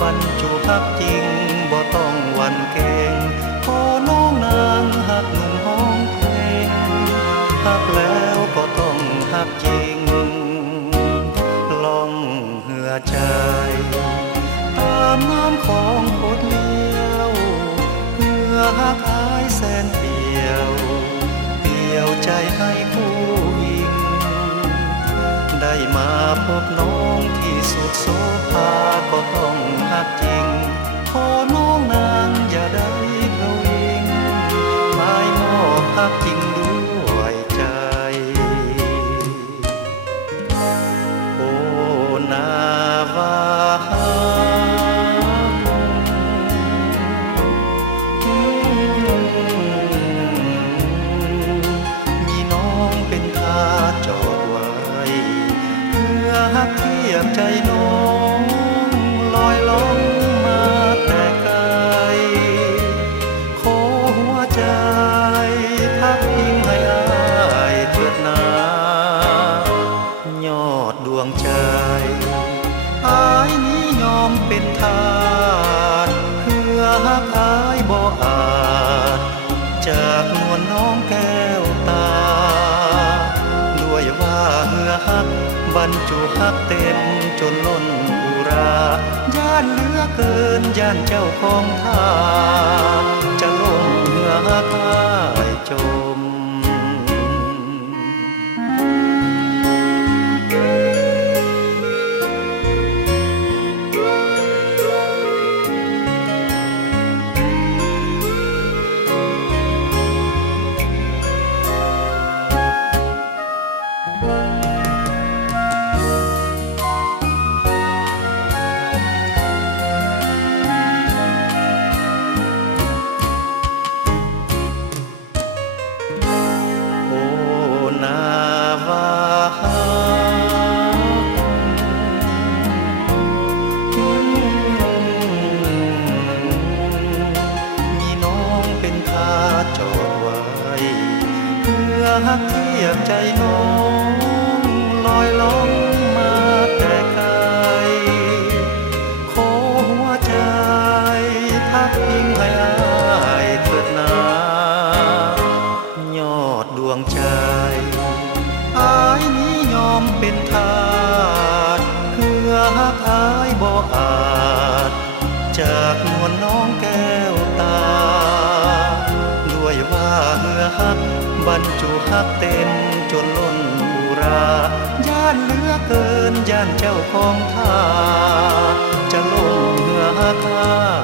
บรรจุฮักจริงบ่ต้องหวั่นเกรงขอน้องนางฮักหนุ่มห้องเพลงฮักแล้วก็ต้องฮักจริงล่องเหือใจตามน้ำของโคตรเลี้ยวเหือฮักอายแสนเปียวใจให้คู่อิงได้มาพบน้องที่สุดโสภาก็ต้องฮักจริงขอน้องนางอย่าได้ประวิงหมายมอบฮักจริงด้วยใจโอ้นาวามีน้องเป็นทาสจอดไว้เพื่อฮักเทียบใจน้องลอยล่องมาแต่ไกลขอหัวใจพักพิงให้อายเถิดนายอดดวงใจอายนี้ยอมเป็นทาสเพื่อฮักอายบ่อาจจากนวลน้องแก้วตาด้วยว่าเหือฮักบรรจุฮักเต็มจนล้นอุราย่านเหลือเกินย่านเจ้าของท่าจะล่มเหือฮักอายจมนาวามีน้องเป็นทาสจอดไว้เพื่อฮักเทียบใจน้องลอยล่องมาแต่ไกลขอหัวใจพักพิงให้อายเถิดนายอดดวงใจอายนี้ยอมเป็นทาสเพื่อฮักอายบ่อาจจากนวลน้องแก้วตาด้วยว่าเหือฮักบรรจุฮักเต็มจนล้นอุราย่านเหลือเกินย่านเจ้าของท่าจะล่มเหือฮักอาย